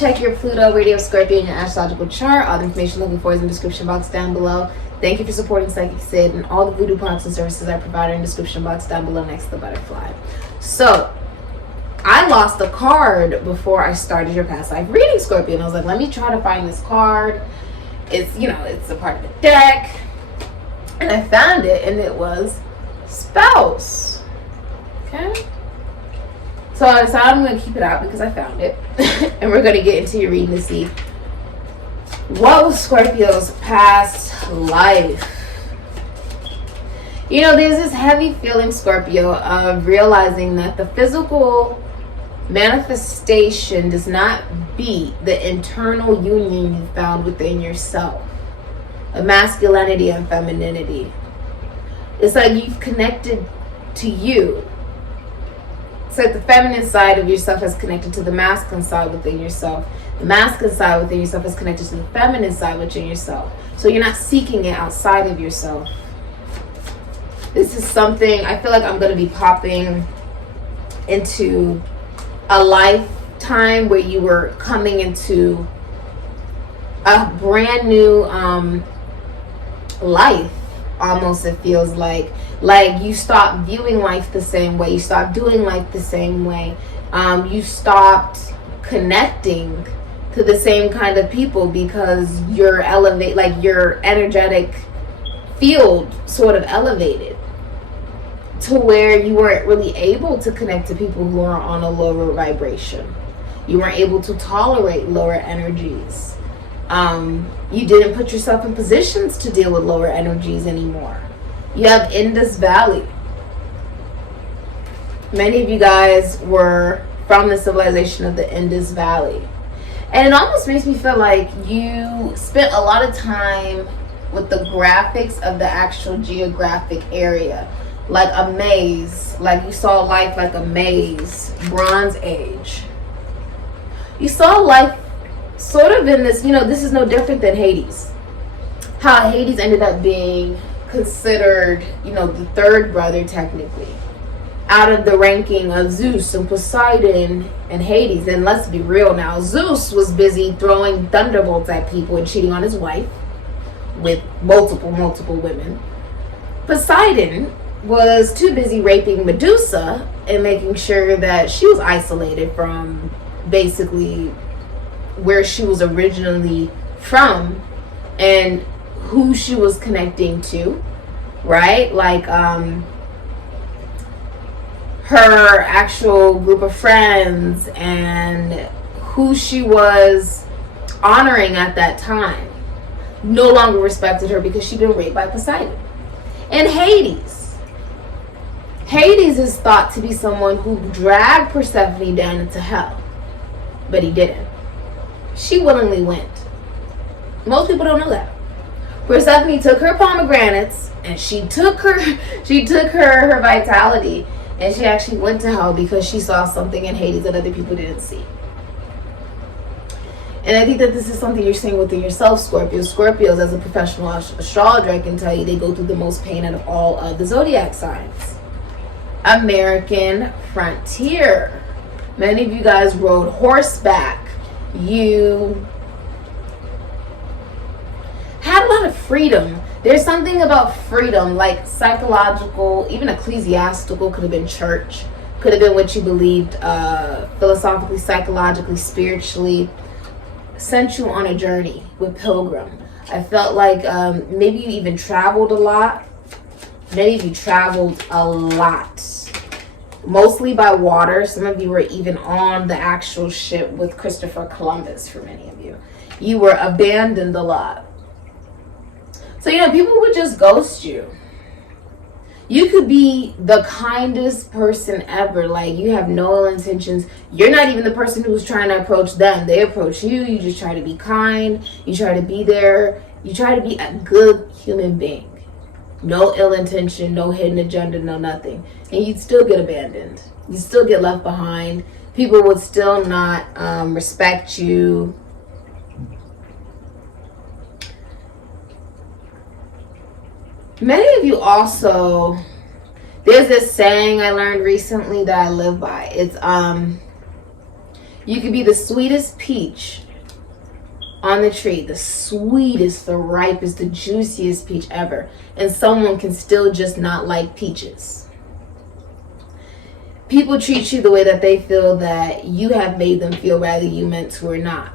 check your Pluto, Radio, Scorpio, and your astrological chart. All the information looking for is in the description box down below. Thank you for supporting Sikiksyd and all the voodoo products and services I provide in the description box down below next to the butterfly. So, I lost a card before I started your past life reading, Scorpio. And I was like, let me try to find this card. It's, you know, it's a part of the deck. And I found it, and it was spouse. Okay? So I decided I'm going to keep it out because I found it. And we're going to get into your reading to see what was Scorpio's past life. You know, there's this heavy feeling, Scorpio, of realizing that the physical manifestation does not beat the internal union you found within yourself. Of masculinity and femininity. It's like you've connected to you. It's like the feminine side of yourself has connected to the masculine side within yourself. The masculine side within yourself is connected to the feminine side within yourself. So you're not seeking it outside of yourself. This is something I feel like I'm going to be popping into a lifetime where you were coming into a brand new life. Almost, it feels like you stopped viewing life the same way, you stopped doing life the same way, you stopped connecting to the same kind of people because your your energetic field sort of elevated to where you weren't really able to connect to people who are on a lower vibration. You weren't able to tolerate lower energies. You didn't put yourself in positions to deal with lower energies anymore. You have Indus Valley. Many of you guys were from the civilization of the Indus Valley. And it almost makes me feel like you spent a lot of time with the graphics of the actual geographic area. Like a maze. Like you saw life like a maze. Bronze Age. You saw life sort of in this, you know, this is no different than Hades. How Hades ended up being considered, you know, the third brother technically. Out of the ranking of Zeus and Poseidon and Hades. And let's be real now, Zeus was busy throwing thunderbolts at people and cheating on his wife with multiple women. Poseidon was too busy raping Medusa and making sure that she was isolated from basically where she was originally from and who she was connecting to, right? Like her actual group of friends and who she was honoring at that time no longer respected her because she'd been raped by Poseidon. And Hades is thought to be someone who dragged Persephone down into hell, but he didn't. She willingly went. Most people don't know that. Persephone took her pomegranates and she took her vitality, and she actually went to hell because she saw something in Hades that other people didn't see. And I think that this is something you're seeing within yourself, Scorpio. Scorpios, as a professional astrologer, I can tell you they go through the most pain out of all of the zodiac signs. American frontier. Many of you guys rode horseback. You had a lot of freedom. There's something about freedom, like psychological, even ecclesiastical, could have been church, could have been what you believed philosophically, psychologically, spiritually, sent you on a journey with Pilgrim. I felt like maybe you even traveled a lot. Many of you traveled a lot. Mostly by water. Some of you were even on the actual ship with Christopher Columbus for many of you. You were abandoned a lot. So, you know, people would just ghost you. You could be the kindest person ever. Like, you have no ill intentions. You're not even the person who's trying to approach them. They approach you. You just try to be kind. You try to be there. You try to be a good human being. No ill intention, no hidden agenda, no nothing. And you'd still get abandoned. You'd still get left behind. People would still not respect you. Many of you also, there's this saying I learned recently that I live by. It's You could be the sweetest peach on the tree, the sweetest, the ripest, the juiciest peach ever, and someone can still just not like peaches. People treat you the way that they feel that you have made them feel, whether you meant to or not.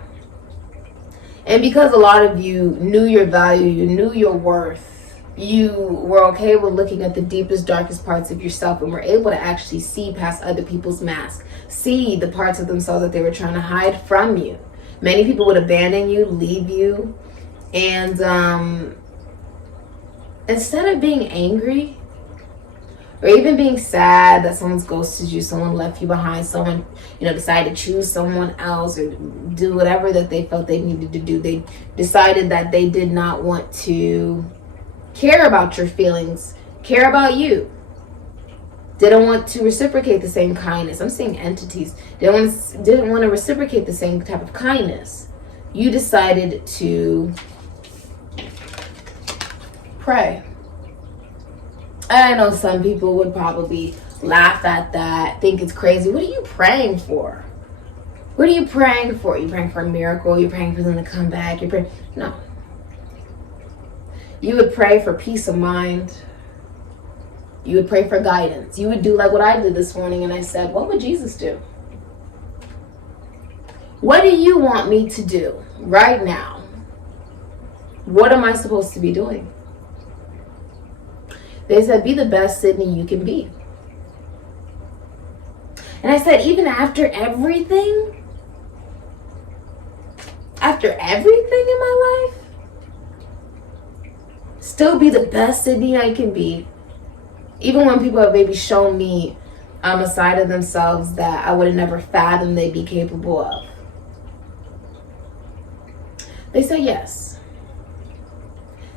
And because a lot of you knew your value, you knew your worth, you were okay with looking at the deepest, darkest parts of yourself and were able to actually see past other people's masks, see the parts of themselves that they were trying to hide from you. Many people would abandon you, leave you, and instead of being angry or even being sad that someone's ghosted you, someone left you behind, someone, decided to choose someone else or do whatever that they felt they needed to do, they decided that they did not want to care about your feelings, care about you. Didn't want to reciprocate the same kindness. I'm saying entities. Didn't want to reciprocate the same type of kindness. You decided to pray. I know some people would probably laugh at that, think it's crazy. What are you praying for? What are you praying for? You're praying for a miracle? You're praying for them to come back? You're praying... No. You would pray for peace of mind. You would pray for guidance. You would do like what I did this morning, and I said, what would Jesus do? What do you want me to do right now? What am I supposed to be doing? They said, be the best Sydney you can be. And I said, even after everything in my life, still be the best Sydney I can be. Even when people have maybe shown me a side of themselves that I would have never fathomed they'd be capable of. They say yes.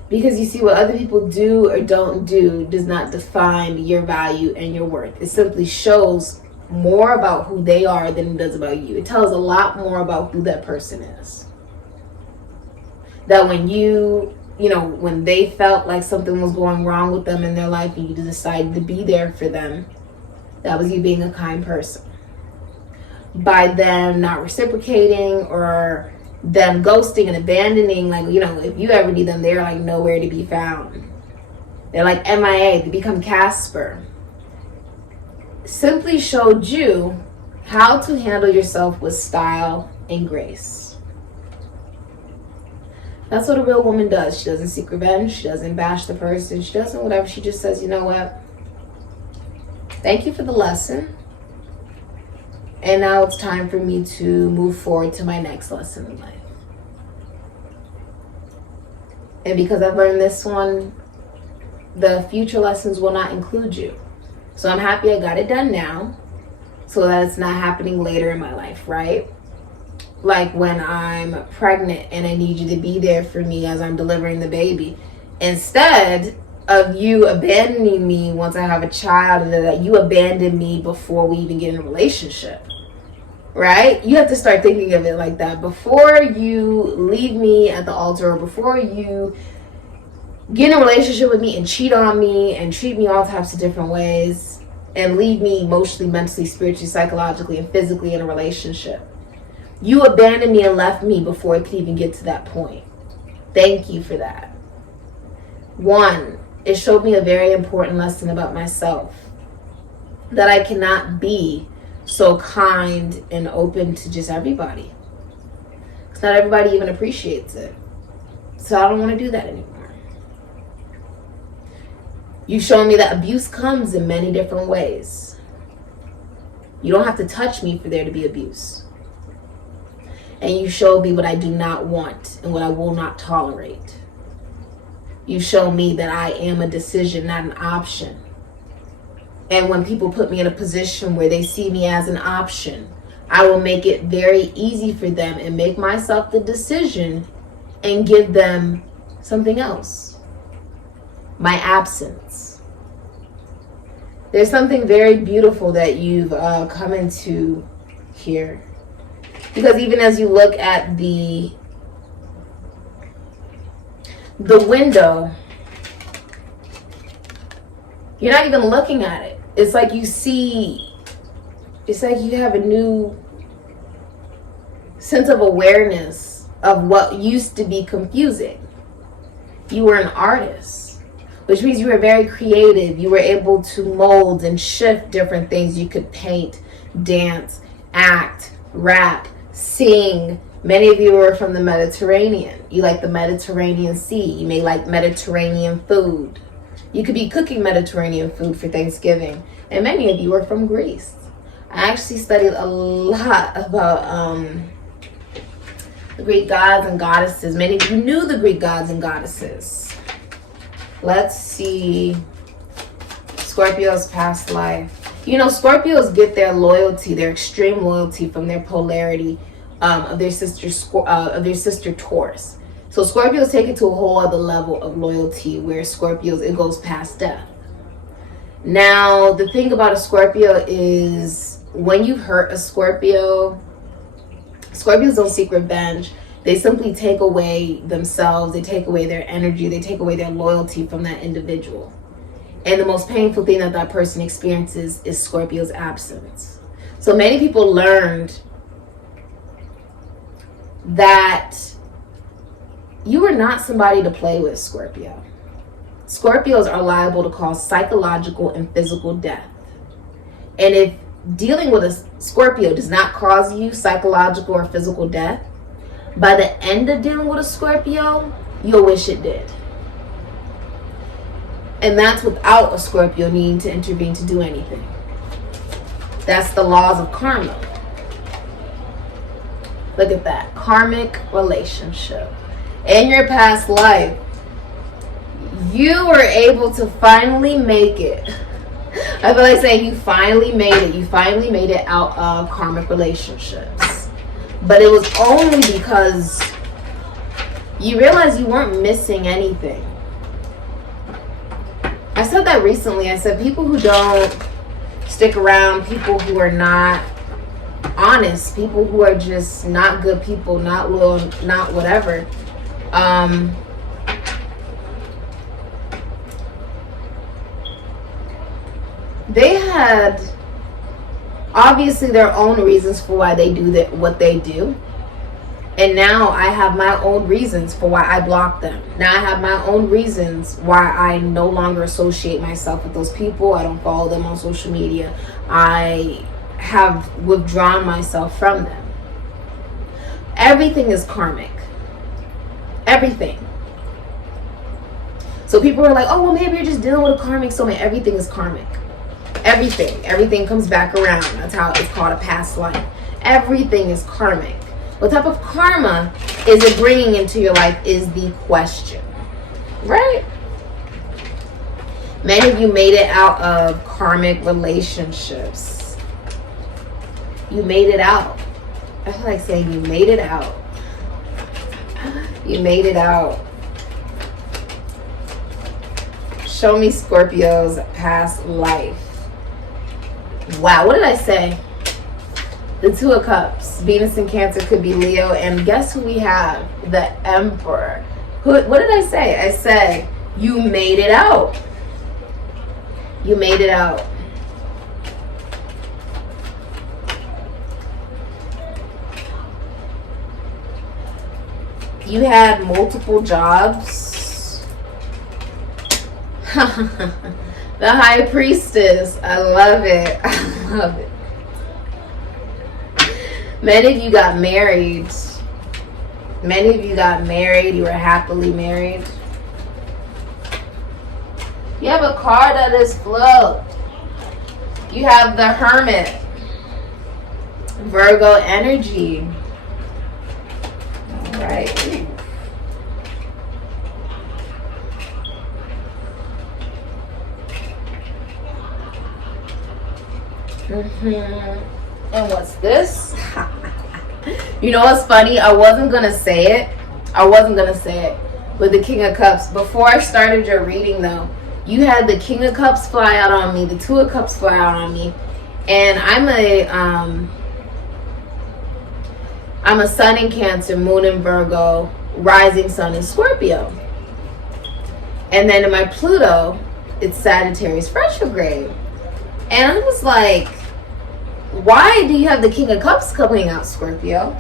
Because you see, what other people do or don't do does not define your value and your worth. It simply shows more about who they are than it does about you. It tells a lot more about who that person is. That when when they felt like something was going wrong with them in their life and you decided to be there for them, that was you being a kind person. By them not reciprocating or them ghosting and abandoning, if you ever need them, they're like nowhere to be found. They're like MIA, they become Casper. Simply showed you how to handle yourself with style and grace. That's what a real woman does. She doesn't seek revenge. She doesn't bash the person. She doesn't whatever. She just says, you know what? Thank you for the lesson. And now it's time for me to move forward to my next lesson in life. And because I've learned this one, the future lessons will not include you. So I'm happy I got it done now so that it's not happening later in my life, right? Like when I'm pregnant and I need you to be there for me as I'm delivering the baby. Instead of you abandoning me once I have a child, that you abandon me before we even get in a relationship, right? You have to start thinking of it like that. Before you leave me at the altar, or before you get in a relationship with me and cheat on me and treat me all types of different ways and leave me emotionally, mentally, spiritually, psychologically, and physically in a relationship. You abandoned me and left me before it could even get to that point. Thank you for that. One, it showed me a very important lesson about myself. That I cannot be so kind and open to just everybody. Because not everybody even appreciates it. So I don't want to do that anymore. You've shown me that abuse comes in many different ways. You don't have to touch me for there to be abuse. And you showed me what I do not want and what I will not tolerate. You show me that I am a decision, not an option. And when people put me in a position where they see me as an option, I will make it very easy for them and make myself the decision and give them something else. My absence. There's something very beautiful that you've come into here. Because even as you look at the window, you're not even looking at it. It's like you see, it's like you have a new sense of awareness of what used to be confusing. You were an artist, which means you were very creative. You were able to mold and shift different things. You could paint, dance, act, rap, sing. Many of you were from the Mediterranean. You like the Mediterranean Sea. You may like Mediterranean food. You could be cooking Mediterranean food for Thanksgiving. And many of you are from Greece. I actually studied a lot about the Greek gods and goddesses. Many of you knew the Greek gods and goddesses. Let's see. Scorpio's past life. You know, Scorpios get their loyalty, their extreme loyalty, from their polarity of their sister Taurus. So Scorpios take it to a whole other level of loyalty, where Scorpios, it goes past death. Now, the thing about a Scorpio is, when you hurt a Scorpio, Scorpios don't seek revenge. They simply take away themselves. They take away their energy. They take away their loyalty from that individual. And the most painful thing that that person experiences is Scorpio's absence. So many people learned that you are not somebody to play with, Scorpio. Scorpios are liable to cause psychological and physical death. And if dealing with a Scorpio does not cause you psychological or physical death, by the end of dealing with a Scorpio, you'll wish it did. And that's without a Scorpio needing to intervene to do anything. That's the laws of karma. Look at that. Karmic relationship. In your past life, you were able to finally make it. I feel like saying you finally made it. You finally made it out of karmic relationships. But it was only because you realized you weren't missing anything. I said that recently. I said people who don't stick around, people who are not honest, people who are just not good people, not loyal, not whatever. They had obviously their own reasons for why they do what they do. And now I have my own reasons for why I block them. Now I have my own reasons why I no longer associate myself with those people. I don't follow them on social media. I have withdrawn myself from them. Everything is karmic. Everything. So people are like, oh, well, maybe you're just dealing with a karmic soulmate. Everything is karmic. Everything comes back around. That's how it's called a past life. Everything is karmic. What type of karma is it bringing into your life is the question, right? Many of you made it out of karmic relationships. You made it out. I feel like saying you made it out. You made it out. Show me Scorpio's past life. Wow, what did I say? The Two of Cups. Venus in Cancer could be Leo. And guess who we have? The Emperor. What did I say? I said, you made it out. You made it out. You had multiple jobs. The High Priestess. I love it. I love it. Many of you got married. Many of you got married. You were happily married. You have a card that is flow. You have the Hermit. Virgo energy. All right. And what's this? You know what's funny? I wasn't gonna say it with the King of Cups. Before I started your reading though, you had the King of Cups fly out on me, the Two of Cups fly out on me, and I'm a Sun in Cancer, Moon in Virgo, rising Sun in Scorpio. And then in my Pluto, it's Sagittarius retrograde. And I was like, why do you have the King of Cups coming out, Scorpio?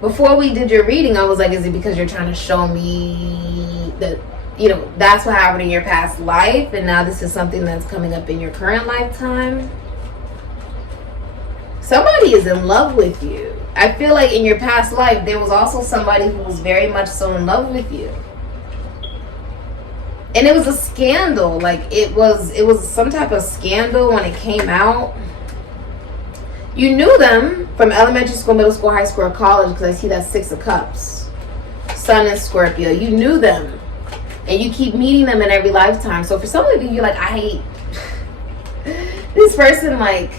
before we did your reading, I was like, is it because you're trying to show me that, you know, that's what happened in your past life, and now this is something that's coming up in your current lifetime? Somebody is in love with you. I feel like in your past life, there was also somebody who was very much so in love with you. And it was a scandal. Like, it was some type of scandal when it came out. You knew them from elementary school, middle school, high school, or college, because I see that 6 of Cups. Sun and Scorpio. You knew them. And you keep meeting them in every lifetime. So for some of you, you're like, this person, like,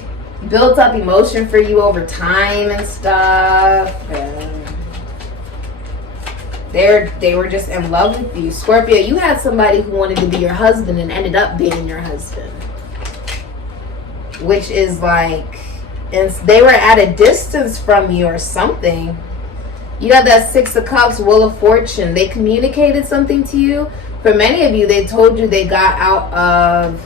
built up emotion for you over time and stuff. And they were just in love with you. Scorpio, you had somebody who wanted to be your husband and ended up being your husband. Which is like, and they were at a distance from you or something. You got that 6 of Cups, Wheel of Fortune. They communicated something to you. For many of you, they told you they got out of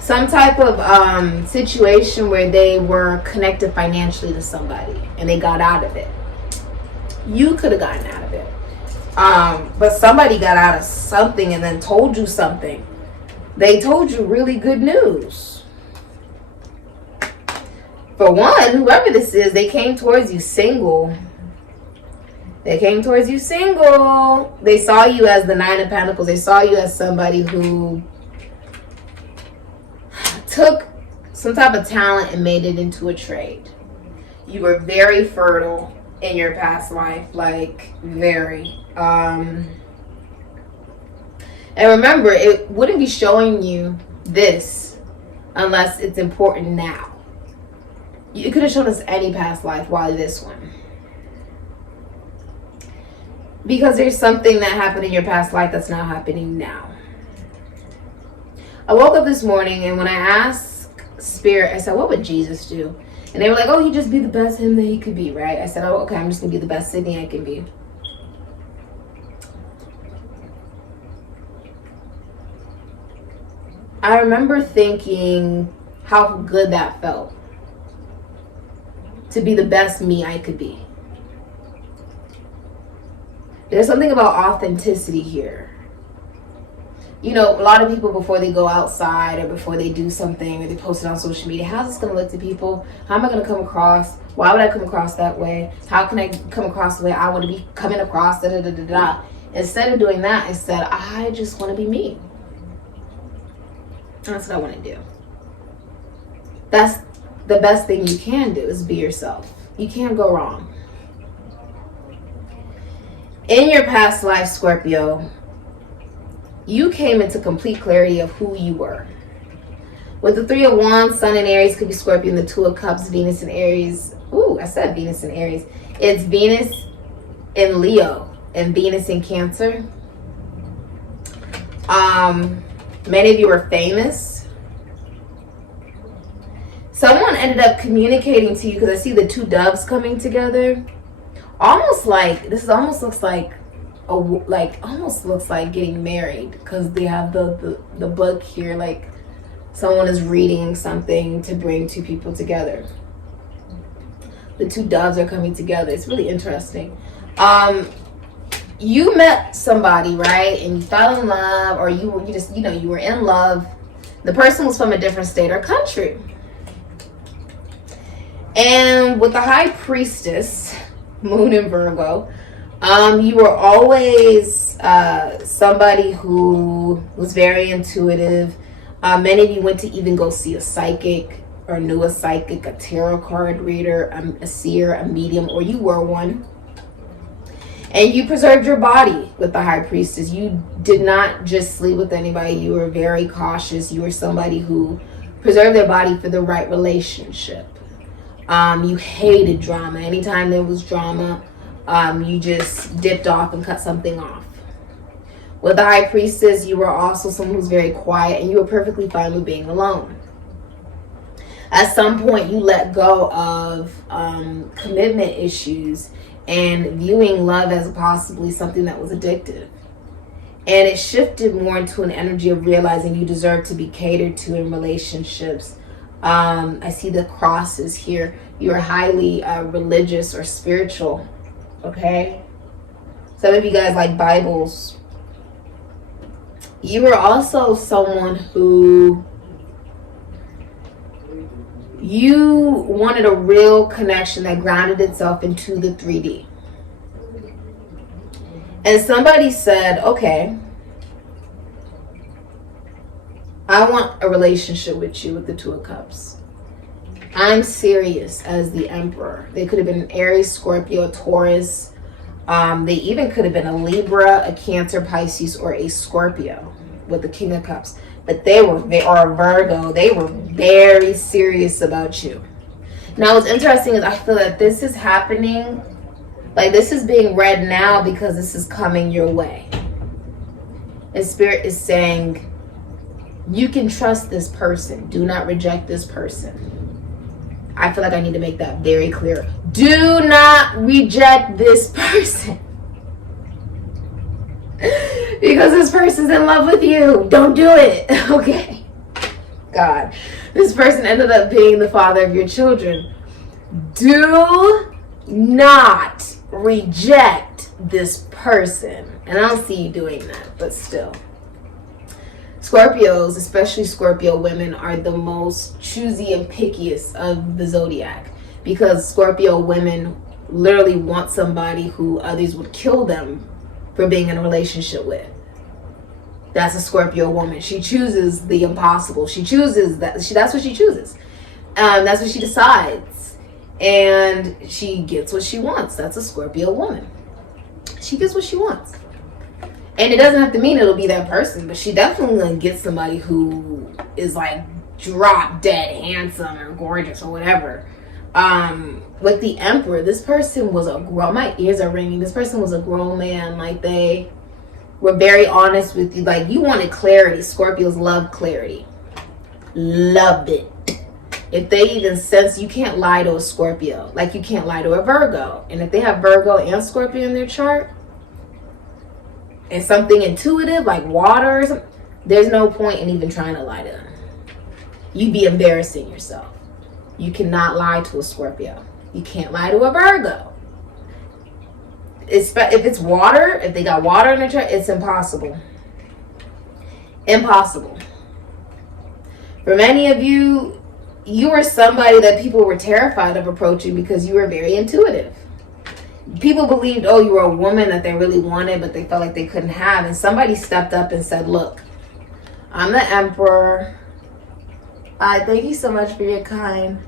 some type of situation where they were connected financially to somebody and they got out of it. You could have gotten out of it. But somebody got out of something and then told you something. They told you really good news. For one, whoever this is, they came towards you single. They came towards you single. They saw you as the 9 of Pentacles. They saw you as somebody who took some type of talent and made it into a trade. You were very fertile in your past life, like very. And remember, it wouldn't be showing you this unless it's important now. You could have shown us any past life. Why this one? Because there's something that happened in your past life that's now happening now. I woke up this morning and when I asked Spirit, I said, what would Jesus do? And they were like, oh, he'd just be the best him that he could be, right? I said, oh, okay, I'm just going to be the best Sydney I can be. I remember thinking how good that felt. To be the best me I could be. There's something about authenticity here. You know, a lot of people before they go outside or before they do something or they post it on social media, how's this going to look to people? How am I going to come across? Why would I come across that way? How can I come across the way I want to be coming across? Da, da, da, da, da. Instead of doing that, I said, I just want to be me. That's what I want to do. That's the best thing you can do is be yourself. You can't go wrong. In your past life, Scorpio, you came into complete clarity of who you were. With the 3 of Wands, Sun in Aries could be Scorpio, and the 2 of Cups, Venus in Aries. Ooh, I said Venus in Aries. It's Venus in Leo and Venus in Cancer. Many of you are famous. Someone ended up communicating to you because I see the 2 doves coming together. Almost like, this almost looks like almost looks like getting married because they have the book here, like someone is reading something to bring 2 people together. The 2 doves are coming together. It's really interesting. You met somebody, right? And you fell in love, or you just, you know, you were in love. The person was from a different state or country. And with the High Priestess, Moon in Virgo, you were always somebody who was very intuitive. Many of you went to even go see a psychic or knew a psychic, a tarot card reader, a seer, a medium, or you were one. And you preserved your body with the High Priestess. You did not just sleep with anybody. You were very cautious. You were somebody who preserved their body for the right relationship. You hated drama. Anytime there was drama, you just dipped off and cut something off. With the High Priestess, you were also someone who's very quiet, and you were perfectly fine with being alone. At some point, you let go of commitment issues and viewing love as possibly something that was addictive. And it shifted more into an energy of realizing you deserve to be catered to in relationships. I see the crosses here. You are highly religious or spiritual, okay? Some of you guys like Bibles. You are also someone who you wanted a real connection that grounded itself into the 3D. And somebody said, okay, I want a relationship with you, with the Two of Cups. I'm serious as the Emperor. They could have been an Aries, Scorpio, Taurus. They even could have been a Libra, a Cancer, Pisces, or a Scorpio with the King of Cups. But they are a Virgo. They were very serious about you. Now, what's interesting is I feel that this is happening, like this is being read now because this is coming your way. And Spirit is saying, you can trust this person. Do not reject this person. I feel like I need to make that very clear. Do not reject this person. Because this person's in love with you. Don't do it. Okay. God. This person ended up being the father of your children. Do not reject this person. And I don't see you doing that, but still. Scorpios, especially Scorpio women, are the most choosy and pickiest of the zodiac, because Scorpio women literally want somebody who others would kill them for being in a relationship with. That's a Scorpio woman. She chooses the impossible. She chooses that. That's what she chooses. That's what she decides. And she gets what she wants. That's a Scorpio woman. She gets what she wants. And it doesn't have to mean it'll be that person, but she definitely gonna get somebody who is like drop dead handsome or gorgeous or whatever. With the Emperor, this person was a grown, my ears are ringing. This person was a grown man. Like, they were very honest with you. Like, you wanted clarity. Scorpios love clarity. Love it. If they even sense, you can't lie to a Scorpio. Like, you can't lie to a Virgo. And if they have Virgo and Scorpio in their chart, and something intuitive like water or something, there's no point in even trying to lie to them. You'd be embarrassing yourself. You cannot lie to a Scorpio. You can't lie to a Virgo. If it's water, if they got water in their chart, it's impossible. Impossible. For many of you, you were somebody that people were terrified of approaching because you were very intuitive. People believed, oh, you were a woman that they really wanted, but they felt like they couldn't have. And somebody stepped up and said, look, I'm the Emperor. Thank you so much for your kind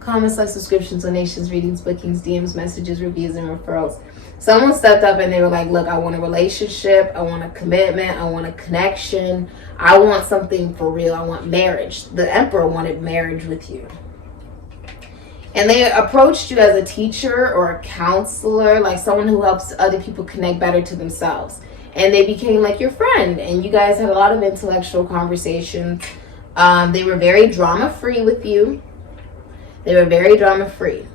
comments, like subscriptions, donations, readings, bookings, DMs, messages, reviews, and referrals. Someone stepped up and they were like, look, I want a relationship. I want a commitment. I want a connection. I want something for real. I want marriage. The Emperor wanted marriage with you. And they approached you as a teacher or a counselor, like someone who helps other people connect better to themselves. And they became like your friend. And you guys had a lot of intellectual conversations. They were very drama-free with you. They were very drama-free.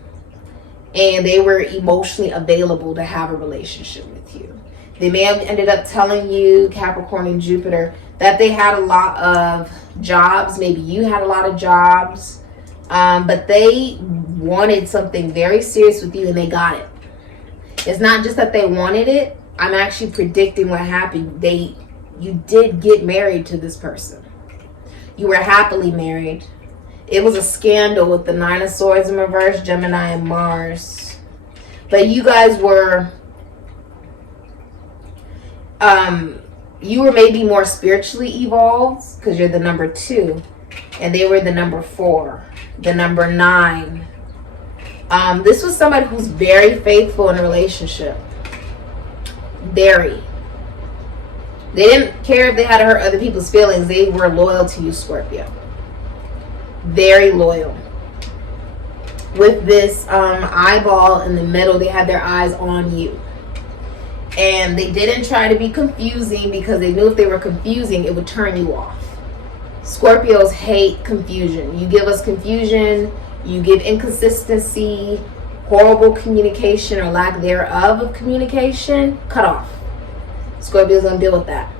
And they were emotionally available to have a relationship with you. They may have ended up telling you, Capricorn and Jupiter, that they had a lot of jobs. Maybe you had a lot of jobs. But they wanted something very serious with you, and they got it. It's not just that they wanted it. I'm actually predicting what happened. You did get married to this person. You were happily married. It was a scandal with the 9 of Swords in reverse, Gemini and Mars. But you guys were, you were maybe more spiritually evolved because you're the number 2, and they were the number 4, the number 9. This was somebody who's very faithful in a relationship. Very. They didn't care if they had to hurt other people's feelings. They were loyal to you, Scorpio. Very loyal. With this eyeball in the middle, they had their eyes on you. And they didn't try to be confusing because they knew if they were confusing, it would turn you off. Scorpios hate confusion. You give us confusion, you give inconsistency, horrible communication or lack thereof of communication, cut off. Scorpios don't deal with that.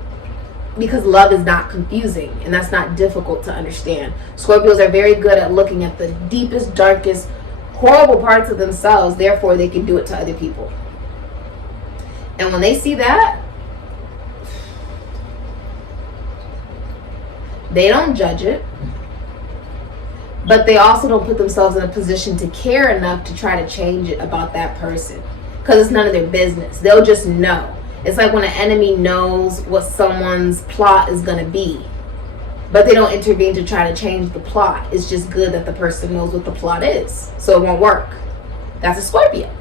because love is not confusing, and that's not difficult to understand. Scorpios are very good at looking at the deepest, darkest, horrible parts of themselves. Therefore, they can do it to other people. And when they see that, they don't judge it, but they also don't put themselves in a position to care enough to try to change it about that person, because it's none of their business. They'll just know. It's like when an enemy knows what someone's plot is going to be, but they don't intervene to try to change the plot. It's just good that the person knows what the plot is, so it won't work. That's a Scorpio.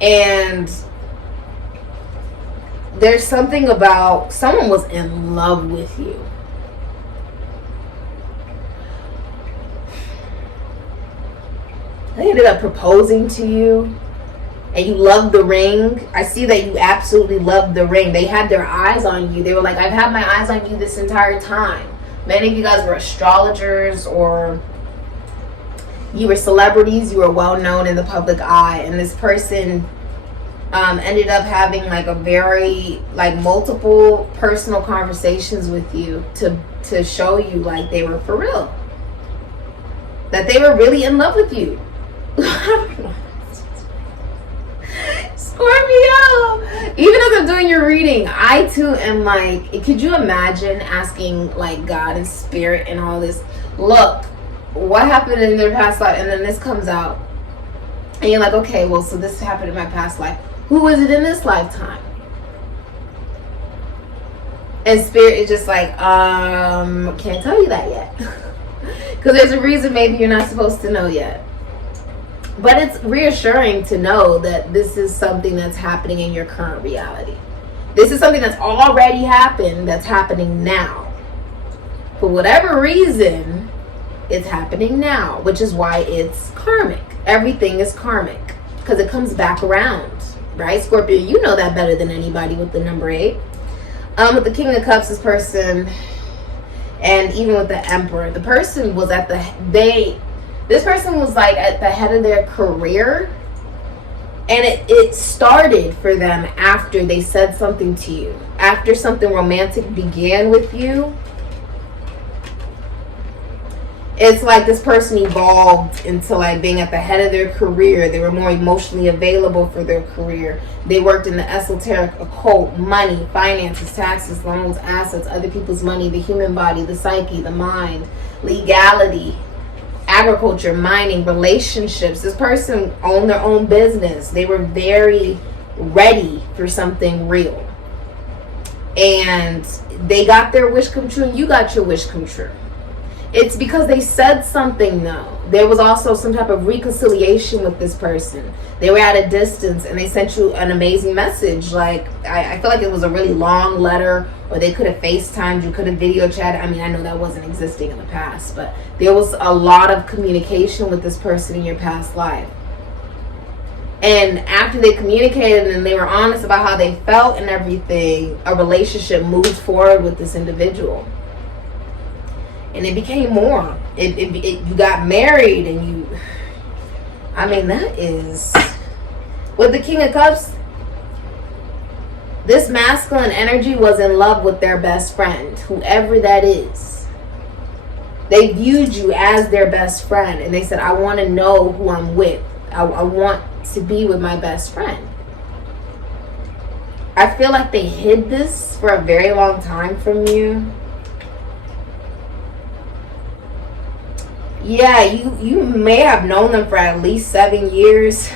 And there's something about someone was in love with you. They ended up proposing to you, and you loved the ring. I see that you absolutely loved the ring. They had their eyes on you. They were like, I've had my eyes on you this entire time. Many of you guys were astrologers, or you were celebrities. You were well known in the public eye, and this person ended up having like a very, like, multiple personal conversations with you to show you like they were for real, that they were really in love with you. Scorpio, even as I'm doing your reading, I too am like, could you imagine asking like God and spirit and all this, look, what happened in their past life, and then this comes out and you're like, okay, well, so this happened in my past life, who is it in this lifetime? And spirit is just like, can't tell you that yet. Because there's a reason maybe you're not supposed to know yet. But it's reassuring to know that this is something that's happening in your current reality. This is something that's already happened, that's happening now. For whatever reason, it's happening now, which is why it's karmic. Everything is karmic because it comes back around, right? Scorpio, you know that better than anybody with the number 8. With the King of Cups, this person, and even with the Emperor, the person was at this person was like at the head of their career, and it started for them after they said something to you, after something romantic began with you. It's like this person evolved into like being at the head of their career. They were more emotionally available for their career. They worked in the esoteric, occult, money, finances, taxes, loans, assets, other people's money, the human body, the psyche, the mind, legality, agriculture, mining, relationships. This person owned their own business. They were very ready for something real. And they got their wish come true, and you got your wish come true. It's because they said something, though. There was also some type of reconciliation with this person. They were at a distance and they sent you an amazing message. Like, I feel like it was a really long letter, or they could have FaceTimed, you could have video chatted. I mean, I know that wasn't existing in the past, but there was a lot of communication with this person in your past life. And after they communicated and they were honest about how they felt and everything, a relationship moved forward with this individual. And it became more. You got married, and I mean, that is, with the King of Cups, this masculine energy was in love with their best friend, whoever that is. They viewed you as their best friend, and they said, I want to know who I'm with. I want to be with my best friend. I feel like they hid this for a very long time from you. Yeah, you may have known them for at least 7 years.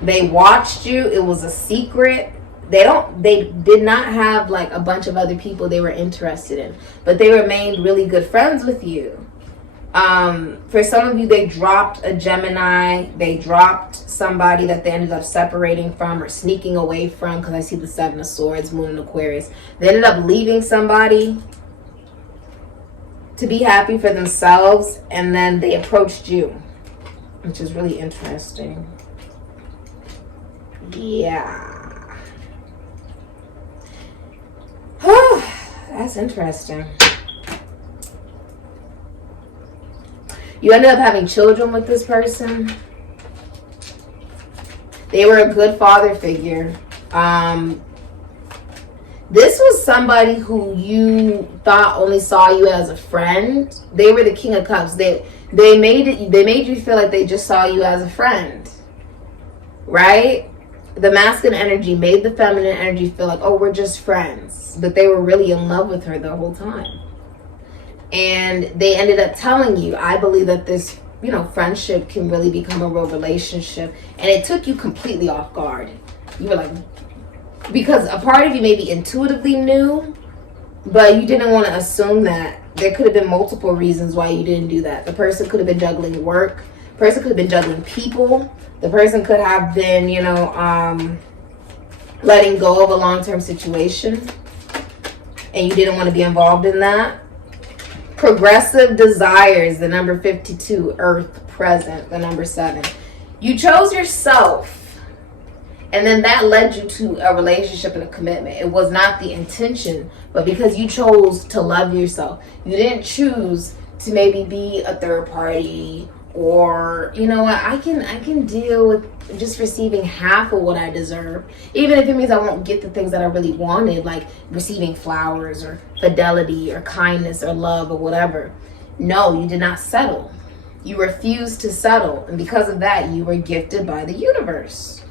They watched you. It was a secret. They did not have like a bunch of other people they were interested in, but they remained really good friends with you. For some of you, they dropped a Gemini. They dropped somebody that they ended up separating from or sneaking away from, because I see the 7 of Swords, Moon in Aquarius. They ended up leaving somebody to be happy for themselves, and then they approached you, which is really interesting. Yeah. That's interesting. You ended up having children with this person. They were a good father figure. This was somebody who you thought only saw you as a friend. They were the King of Cups. They made you feel like they just saw you as a friend. Right? The masculine energy made the feminine energy feel like, oh, we're just friends. But they were really in love with her the whole time. And they ended up telling you, I believe that this, friendship can really become a real relationship. And it took you completely off guard. You were like, because a part of you maybe intuitively knew, but you didn't want to assume that. There could have been multiple reasons why you didn't do that. The person could have been juggling work. The person could have been juggling people. The person could have been, letting go of a long-term situation. And you didn't want to be involved in that. Progressive desires, the number 52, earth, present, the number 7. You chose yourself. And then that led you to a relationship and a commitment. It was not the intention, but because you chose to love yourself. You didn't choose to maybe be a third party, or, I can deal with just receiving half of what I deserve. Even if it means I won't get the things that I really wanted, like receiving flowers or fidelity or kindness or love or whatever. No, you did not settle. You refused to settle. And because of that, you were gifted by the universe.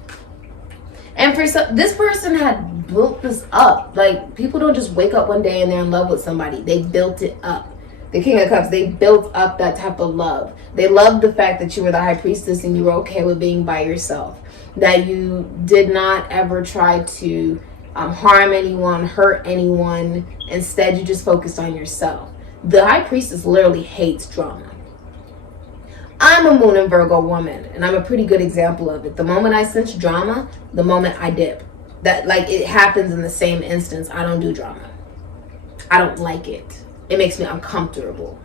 And for this person had built this up. Like, people don't just wake up one day and they're in love with somebody. They built it up. The King of Cups, they built up that type of love. They loved the fact that you were the High Priestess and you were okay with being by yourself. That you did not ever try to harm anyone, hurt anyone. Instead, you just focused on yourself. The High Priestess literally hates drama. I'm a Moon and Virgo woman, and I'm a pretty good example of it. The moment I sense drama, the moment I dip. That, like, it happens in the same instance. I don't do drama. I don't like it. It makes me uncomfortable.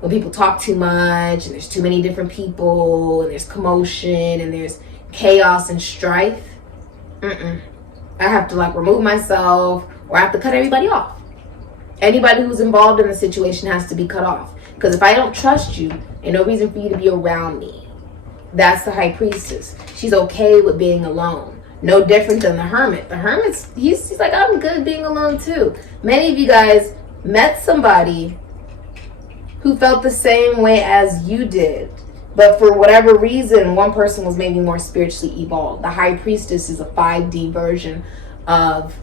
When people talk too much, and there's too many different people, and there's commotion, and there's chaos and strife, I have to, remove myself, or I have to cut everybody off. Anybody who's involved in the situation has to be cut off. Because if I don't trust you, ain't no reason for you to be around me. That's the High Priestess. She's okay with being alone. No different than the Hermit. The Hermit's, he's like, I'm good being alone too. Many of you guys met somebody who felt the same way as you did. But for whatever reason, one person was maybe more spiritually evolved. The High Priestess is a 5D version of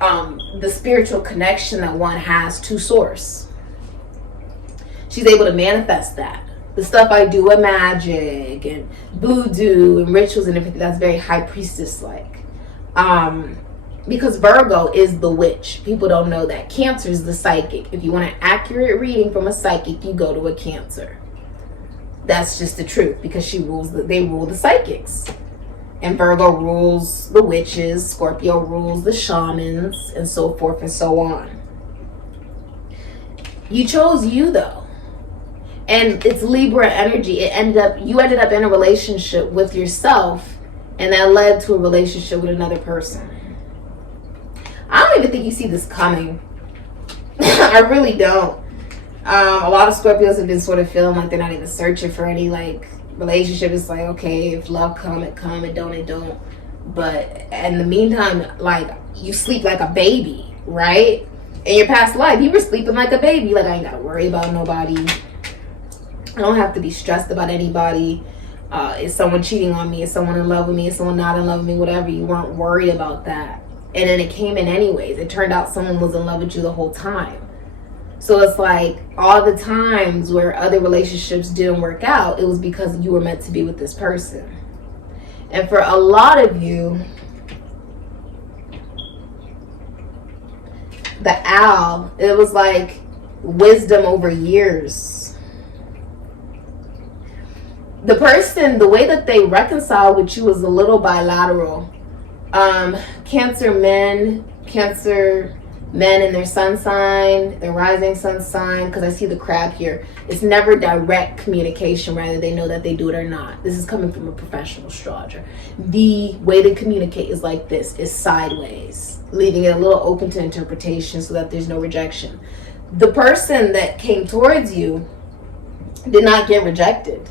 the spiritual connection that one has to Source. She's able to manifest that. The stuff I do with magic and voodoo and rituals and everything, that's very High Priestess-like. Because Virgo is the witch. People don't know that. Cancer is the psychic. If you want an accurate reading from a psychic, you go to a Cancer. That's just the truth, because they rule the psychics. And Virgo rules the witches, Scorpio rules the shamans, and so forth and so on. You chose you, though. And it's Libra energy. You ended up in a relationship with yourself, and that led to a relationship with another person. I don't even think you see this coming. I really don't. A lot of Scorpios have been sort of feeling like they're not even searching for any relationship. It's like, okay, if love come, it come. It don't, it don't. But in the meantime, you sleep like a baby, right? In your past life, you were sleeping like a baby. I ain't got to worry about nobody. I don't have to be stressed about anybody. Is someone cheating on me? Is someone in love with me? Is someone not in love with me? Whatever. You weren't worried about that. And then it came in anyways. It turned out someone was in love with you the whole time. So it's like all the times where other relationships didn't work out, it was because you were meant to be with this person. And for a lot of you, the owl, it was like wisdom over years. The person, the way that they reconciled with you was a little bilateral. Cancer men in their sun sign, their rising sun sign, because I see the crab here. It's never direct communication, rather they know that they do it or not. This is coming from a professional astrologer. The way they communicate is like this, is sideways, leaving it a little open to interpretation so that there's no rejection. The person that came towards you did not get rejected.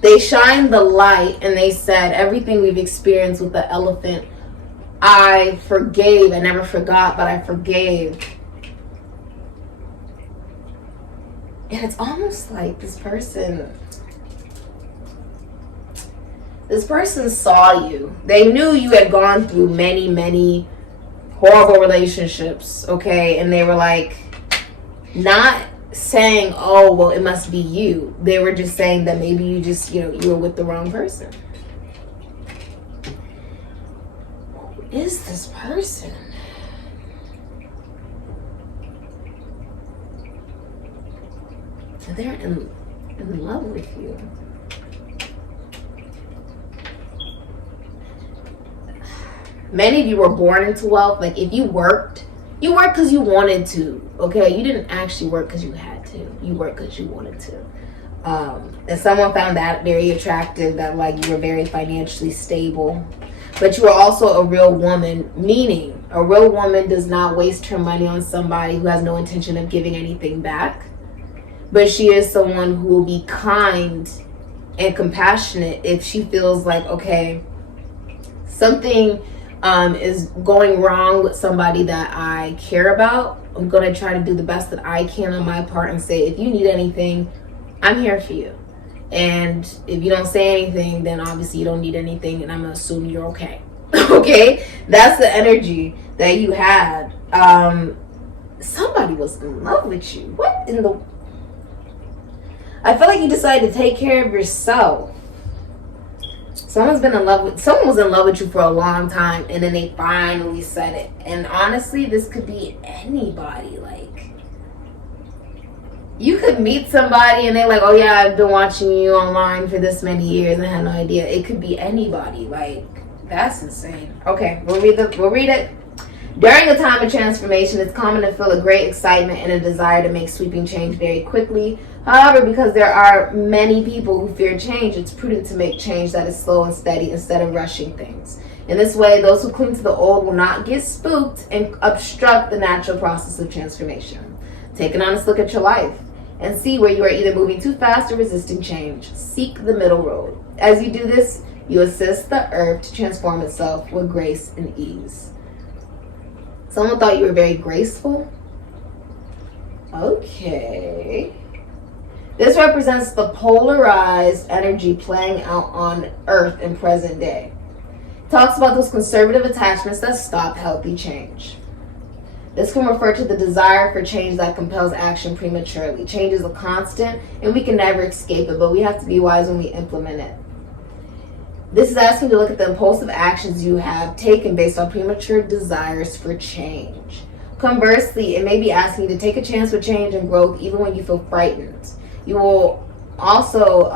They shined the light and they said, everything we've experienced with the elephant I forgave. I never forgot, but I forgave. And it's almost like this person saw you. They knew you had gone through many, many horrible relationships, okay? And they were like, not saying, oh, well, it must be you. They were just saying that maybe you just, you were with the wrong person. Who is this person? They're in love with you. Many of you were born into wealth. Like, if you worked because you wanted to, okay? You didn't actually work because you had to. You worked because you wanted to. And someone found that very attractive, that like you were very financially stable. But you were also a real woman, meaning a real woman does not waste her money on somebody who has no intention of giving anything back. But she is someone who will be kind and compassionate if she feels like, okay, something is going wrong with somebody that I care about. I'm going to try to do the best that I can on my part and say, if you need anything, I'm here for you. And if you don't say anything, then obviously you don't need anything, and I'm going to assume you're okay. Okay? That's the energy that you had. Somebody was in love with you. What in the... I feel like you decided to take care of yourself. Someone was in love with you for a long time, and then they finally said it. And honestly, this could be anybody. Like, you could meet somebody and they're like, oh yeah, I've been watching you online for this many years and I had no idea. It could be anybody. Like, that's insane. Okay, we'll read it. During a time of transformation, it's common to feel a great excitement and a desire to make sweeping change very quickly. However, because there are many people who fear change, it's prudent to make change that is slow and steady instead of rushing things. In this way, those who cling to the old will not get spooked and obstruct the natural process of transformation. Take an honest look at your life and see where you are either moving too fast or resisting change. Seek the middle road. As you do this, you assist the earth to transform itself with grace and ease. Someone thought you were very graceful. Okay. This represents the polarized energy playing out on Earth in present day. It talks about those conservative attachments that stop healthy change. This can refer to the desire for change that compels action prematurely. Change is a constant and we can never escape it, but we have to be wise when we implement it. This is asking you to look at the impulsive actions you have taken based on premature desires for change. Conversely, it may be asking you to take a chance with change and growth even when you feel frightened. You will also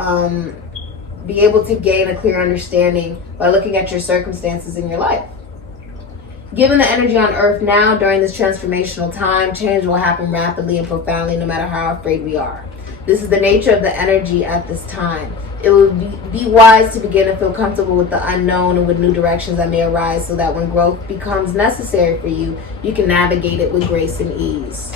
be able to gain a clear understanding by looking at your circumstances in your life. Given the energy on Earth now, during this transformational time, change will happen rapidly and profoundly no matter how afraid we are. This is the nature of the energy at this time. It would be wise to begin to feel comfortable with the unknown and with new directions that may arise so that when growth becomes necessary for you, you can navigate it with grace and ease.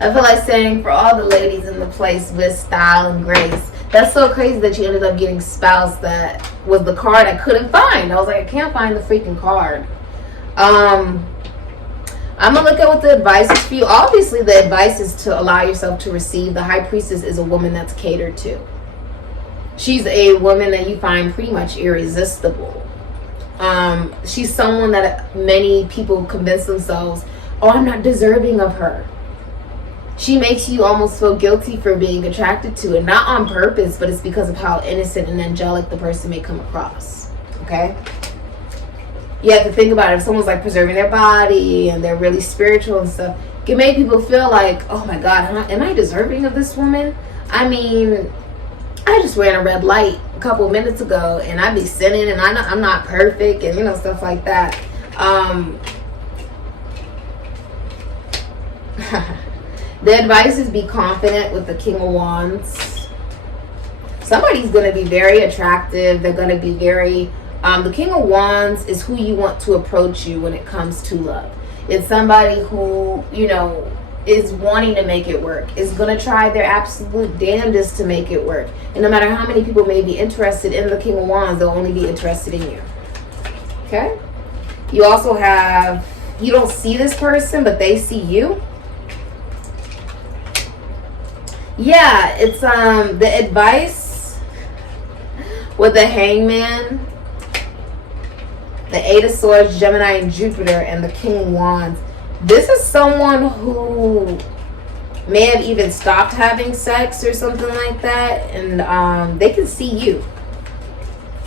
I feel like saying for all the ladies in the place with style and grace, that's so crazy that you ended up getting spouse. That was the card I couldn't find. I was like, I can't find the freaking card. I'm going to look at what the advice is for you. Obviously, the advice is to allow yourself to receive. The High Priestess is a woman that's catered to. She's a woman that you find pretty much irresistible. She's someone that many people convince themselves, oh, I'm not deserving of her. She makes you almost feel guilty for being attracted to it. Not on purpose, but it's because of how innocent and angelic the person may come across. Okay? You have to think about it. If someone's like preserving their body and they're really spiritual and stuff, it can make people feel like, oh my God, am I deserving of this woman? I mean, I just ran a red light a couple minutes ago and I be sinning and I'm not perfect and stuff like that. The advice is be confident with the King of Wands. Somebody's going to be very attractive. They're going to be very... the King of Wands is who you want to approach you when it comes to love. It's somebody who, is wanting to make it work, is going to try their absolute damnedest to make it work. And no matter how many people may be interested in the King of Wands, they'll only be interested in you. Okay? You also have, you don't see this person, but they see you. Yeah, it's the advice with the Hangman, the Eight of Swords, Gemini and Jupiter, and the King of Wands. This is someone who may have even stopped having sex or something like that, and they can see you.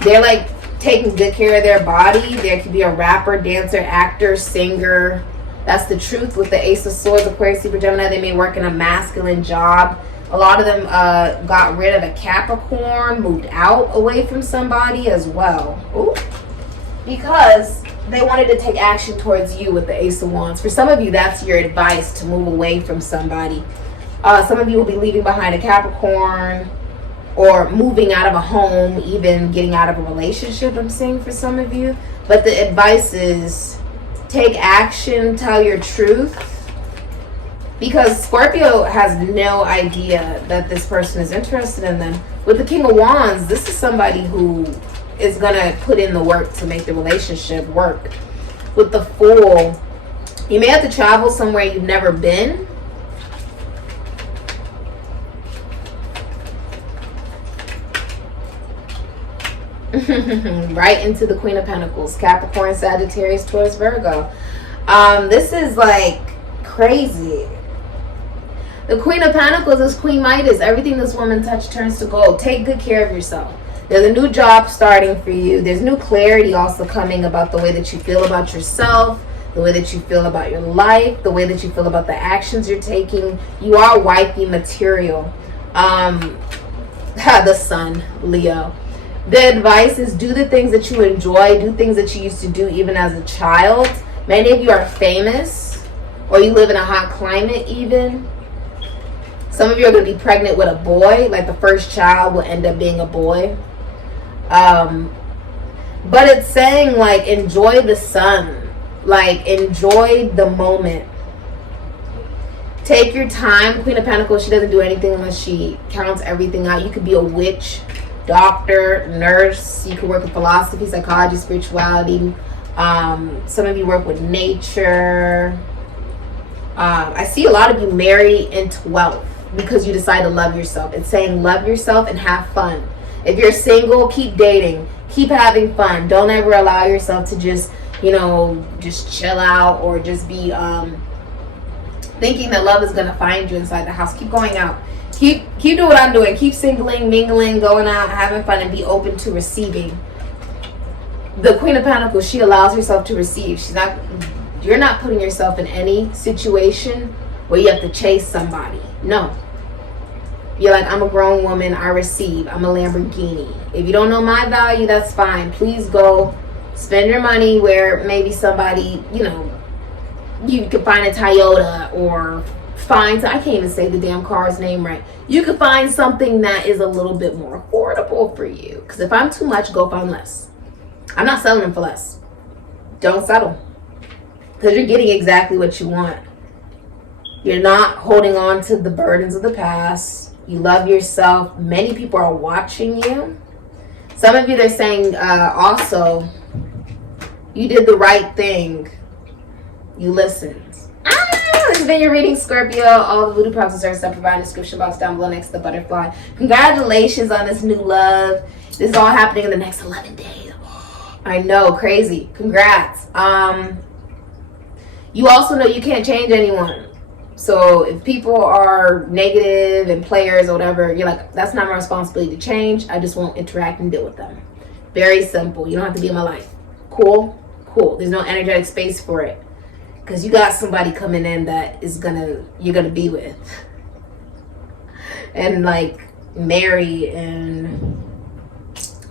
They're like taking good care of their body. There could be a rapper, dancer, actor, singer. That's the truth with the Ace of Swords, Aquarius, Libra, Gemini. They may work in a masculine job. A lot of them got rid of a Capricorn, moved out away from somebody as well. Ooh. Because they wanted to take action towards you with the Ace of Wands. For some of you, that's your advice, to move away from somebody. Some of you will be leaving behind a Capricorn, or moving out of a home, even getting out of a relationship, I'm saying, for some of you. But the advice is take action, tell your truth. Because Scorpio has no idea that this person is interested in them. With the King of Wands, this is somebody who is going to put in the work to make the relationship work. With the Fool, you may have to travel somewhere you've never been. Right into the Queen of Pentacles, Capricorn, Sagittarius, Taurus, Virgo. This is like crazy. The Queen of Pentacles is Queen Midas. Everything this woman touched turns to gold. Take good care of yourself. There's a new job starting for you. There's new clarity also coming about the way that you feel about yourself, the way that you feel about your life, the way that you feel about the actions you're taking. You are wifey material. The Sun, Leo. The advice is do the things that you enjoy. Do things that you used to do even as a child. Many of you are famous, or you live in a hot climate even. Some of you are going to be pregnant with a boy. Like the first child will end up being a boy. But it's saying like enjoy the sun. Like enjoy the moment. Take your time. Queen of Pentacles, she doesn't do anything unless she counts everything out. You could be a witch, doctor, nurse. You could work with philosophy, psychology, spirituality. Some of you work with nature. I see a lot of you marry into wealth because you decide to love yourself. It's saying love yourself and have fun. If you're single, keep dating, keep having fun. Don't ever allow yourself to just, just chill out or just be thinking that love is going to find you inside the house. Keep going out. Keep doing what I'm doing. Keep singling, mingling, going out, having fun, and be open to receiving. The Queen of Pentacles, she allows herself to receive. You're not putting yourself in any situation where you have to chase somebody. No. You're like, I'm a grown woman, I receive. I'm a Lamborghini. If you don't know my value, that's fine. Please go spend your money where maybe somebody, you could find a Toyota or I can't even say the damn car's name right. You could find something that is a little bit more affordable for you. Because if I'm too much, go find less. I'm not selling them for less. Don't settle. Because you're getting exactly what you want. You're not holding on to the burdens of the past. You love yourself. Many people are watching you. Some of you, they're saying also, you did the right thing. You listened. This has been your reading, Scorpio. All the voodoo proxies are stuff provided in the description box down below next to the butterfly. Congratulations on this new love. This is all happening in the next 11 days. I know, crazy. Congrats. You also know you can't change anyone. So if people are negative and players or whatever, you're like, that's not my responsibility to change. I just won't interact and deal with them. Very simple. You don't have to be in my life. Cool? Cool. There's no energetic space for it. Because you got somebody coming in that you're gonna be with. And like marry and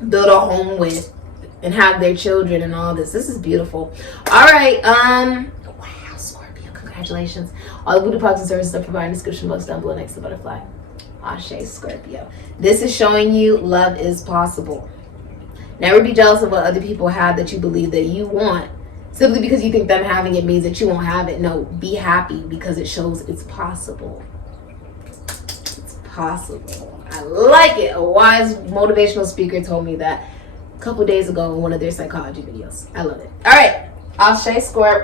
build a home with and have their children and all this. This is beautiful. All right. Wow, Scorpio. Congratulations. All the voodoo products and services are provided in the description box down below next to the butterfly. Ashe, Scorpio. This is showing you love is possible. Never be jealous of what other people have that you believe that you want. Simply because you think them having it means that you won't have it. No, be happy because it shows it's possible. It's possible. I like it. A wise motivational speaker told me that a couple days ago in one of their psychology videos. I love it. All right. Ashe Scorp.